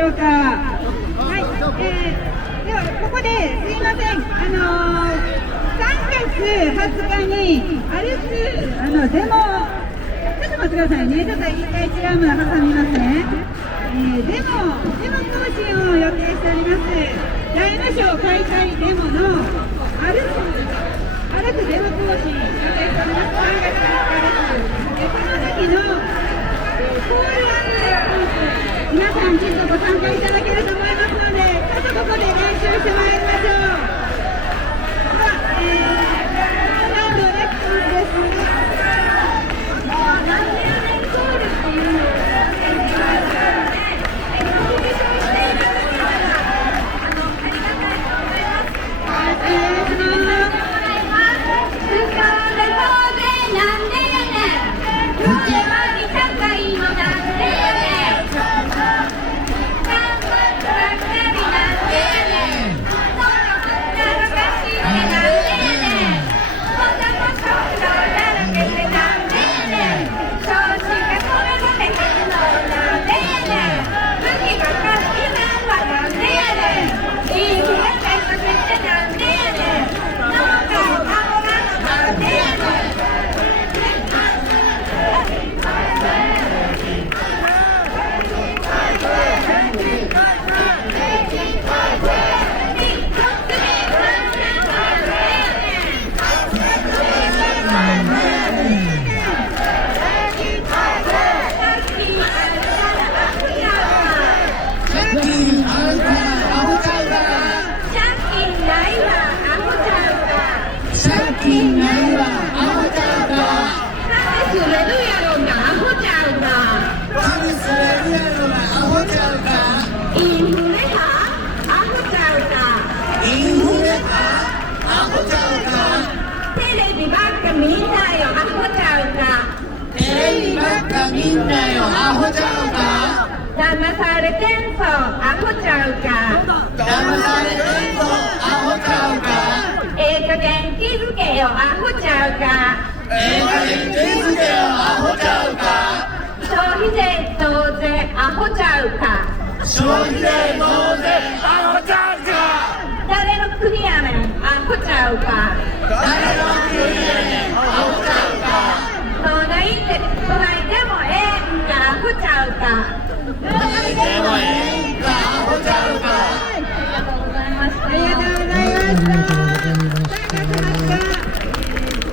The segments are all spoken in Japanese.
しょうか。はい、ではここですいません、3月20日に歩くデモ、ちょっと待ってくださいね、ちょっと一回違うもの挟みますね。デモ行進を予定しております。財務省開催デモの歩くデモ行進予定しております。3月20日です。その時のコール&レスポンス、皆さんきっとご参加いただけると思いますので、ちょっとここで練習してまいりましょう。では、コール&レスポンスです。みんなよアホちゃうか、騙されてんぞアホちゃうか、騙されてんぞアホちゃうか、ええ加減気づけよアホちゃうか、ええ加減気づけよアホちゃうか、消費税増税アホちゃうか、消費税増税アホちゃうか、誰の国やねんアホちゃうか、誰の国やねんアホちゃうか、都内でもええんかアホちゃうか、でもええんかアホちゃうか。ありがとうございました。ありがとうございました。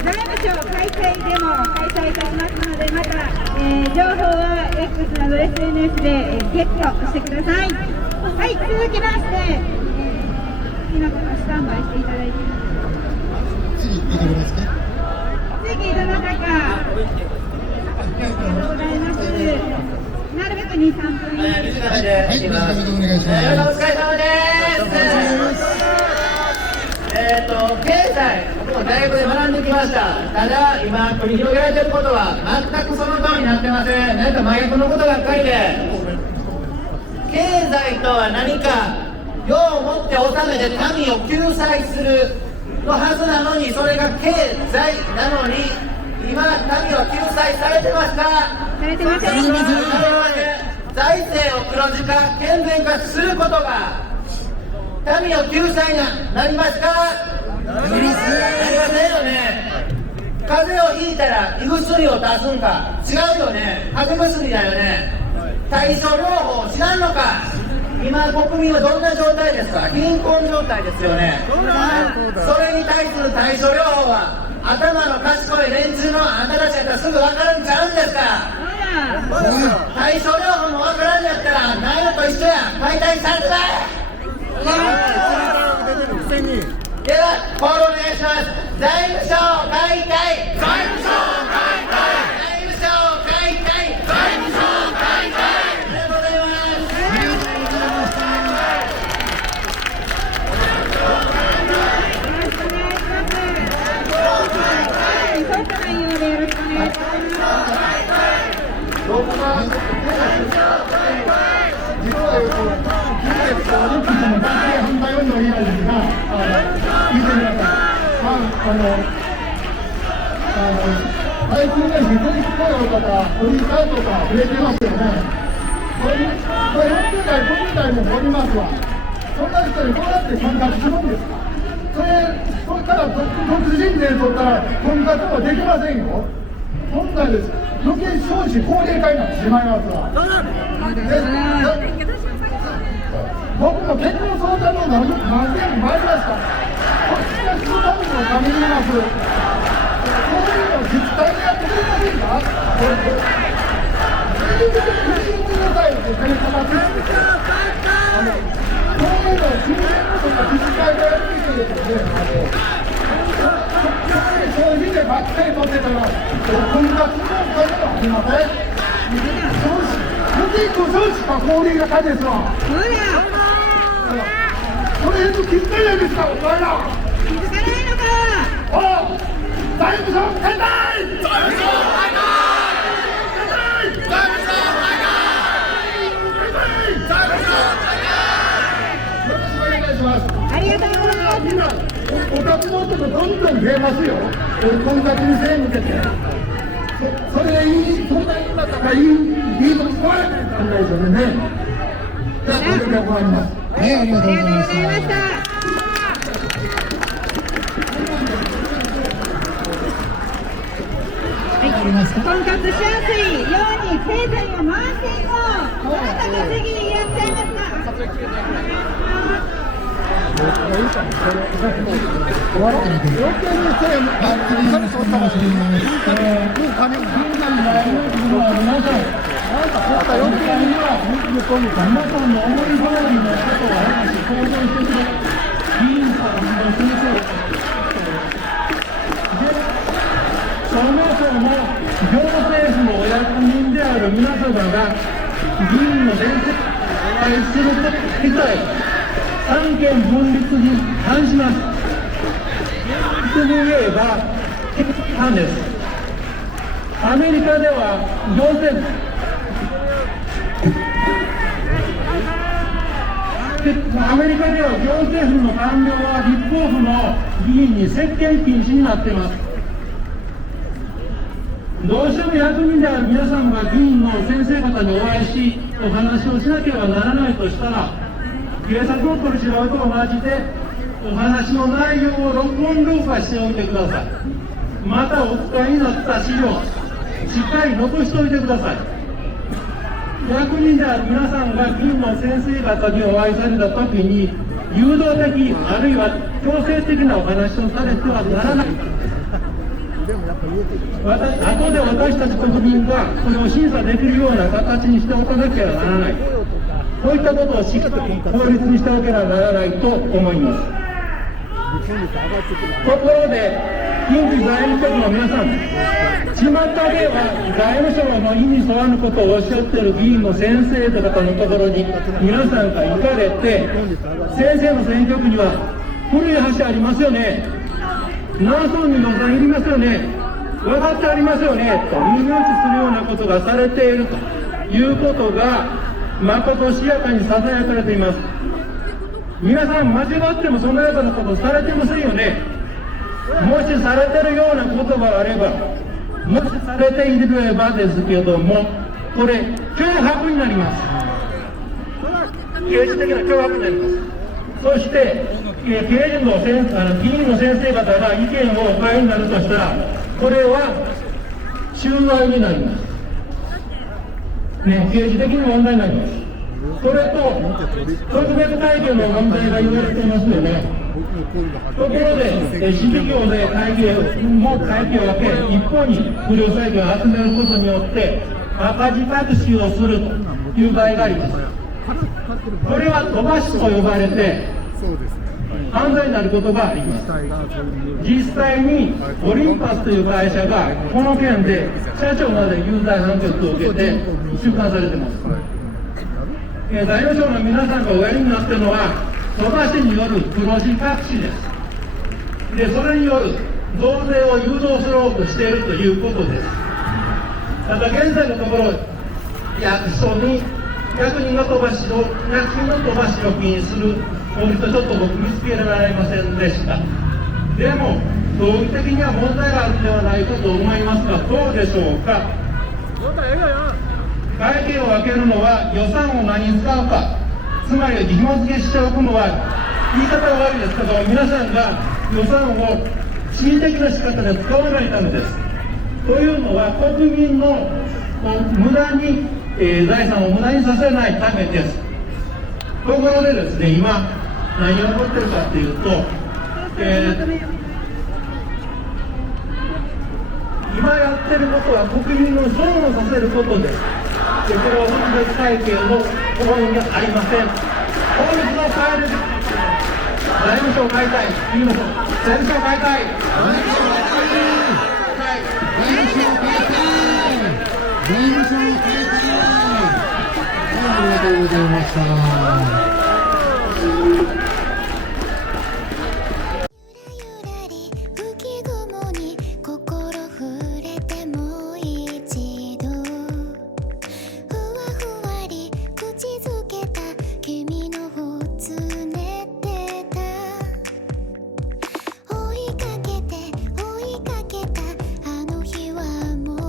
財務省開催デモ開催いたしますので、また、情報は X など SNS で、ゲットしてください。はい、続きまして、ひなこのスタンバイしていただいて次出てください。次どなたか。ありがとうございます。なるべく2、3分。はい、短めでお願いします。お疲れ様です。経済、僕も大学で学んできました。ただ、今繰り広げられていることは全くその通りになってません。何か真逆のことばっかりで、経済とは何か、世をもって治めて民を救済するのはずなのに、それが経済なのに、今、民は救済されてますか？されてません。財政を黒字化、健全化することが民を救済になりますか？なりませんよね。風邪をひいたら胃薬を出すんか？違うよね。風邪薬だよね。対処療法知らんのか？今国民はどんな状態ですか？貧困状態ですよね。それに対する対処療法は頭の賢い連中のあんたたちやったらすぐ分かるんちゃうんですか？対処療法も分からんやったら何やと一緒や。解体されてない。ではコールお願いします。財務省解体、財務省解体、財務省解体、財務省解体。ありがとうございます。そういった内容でよろしくお願いします。実はオリンピックの反対運動以来ですが、聞いてください。最近ね、別に聞こえる方、おじさんとか触れてますよね。40代、50代もおりますわ。そんな人にどうやって婚活するんですか。それから独自人税取ったら婚活もできませんよ。そんなんです。余計少子高齢化になってしまいますわ。僕も結婚相談の何件も参りました。こっちがするためのためにいます。そういうの自治体でやってくれませんか。国民の際に金かかってるんですよ。こういうのを自治体でやってきてるので、そういうでばっかり取ってたら、婚活のお金はありません。少子化高齢化ですわ。それと気づかないですか、お前ら。気づかないのか。おう、財務省変態。財務省変態。財務省変態。財務省変態。よろしくお願いします。ありがとうございます。みんな、お宅の人がどんどん増えますよ。婚活に背向けて。それいい、そんな今とかいいと思われないとないですよね。じゃあ、これで終わります。ありがとうございました。婚活しやすいように経済を回していこう。どなたが次にいらっしゃいますか。そもそも行政府のお役人である皆様が議員の伝説を愛すること自体、三権分立に反します。人に言えば違反です。アメリカでは行政府の官僚は立法府の議員に接見禁止になっています。どうしても役人である皆さんが議員の先生方にお会いし、お話をしなければならないとしたら、警察の取り調べと同じで、お話の内容を録音録画しておいてください。またお使いになった資料、しっかり残しておいてください。役人である皆さんが議員の先生方にお会いされたときに、誘導的、あるいは強制的なお話をされてはならない。後で私たち国民がそれを審査できるような形にしておかなければならない。こういったことをしっかり法律にしておければならないと思います。ところで、近畿財務局の皆さん、巷では財務省の意に沿わぬことをおっしゃっている議員の先生方のところに皆さんが行かれて、先生の選挙区には古い橋ありますよね、何層に予算いりますよね、分かってありますよねと耳打ちするようなことがされているということがまことしやかにささやかれています。皆さん間違ってもそのようなことされてませんよね。もしされてるようなことがあれば、もしされていればですけども、これ脅迫になります。刑事的な脅迫になります。そして議員の先生方が意見をお変えになるとしたら、これは収賄になります。刑事的な問題になります。それと特別会計の問題が言われていますよね。ところで、私事業で会計を分け、一方に不良債権を集めることによって赤字隠しをするという場合があります。これは飛ばしと呼ばれて犯罪になることがあります。実際にオリンパスという会社がこの件で社長まで有罪判決を受けて収監されています。財務省の皆さんがおやりになっているのは飛ばしによる黒字隠しです。でそれによる増税を誘導すろうとしているということです。ただ現在のところ、役所に役人の飛ばしを禁止する法律はちょっと僕見つけられませんでした。でも道義的には問題があるのではないかと思いますが、どうでしょうか。会計を分けるのは予算を何に使うか、つまり紐付けしておくのは、言い方が悪いですけど、皆さんが予算を恣意的な仕方で使わないためです。というのは、国民の無駄に、財産を無駄にさせないためです。ところでですね、今、何が起こってるかというと、今やってることは国民の損をさせることです。これは特別会計の法案がありません。法律を変える。財務省を変えたい。言いましょう。財務省を変えたい。ありがとうございました。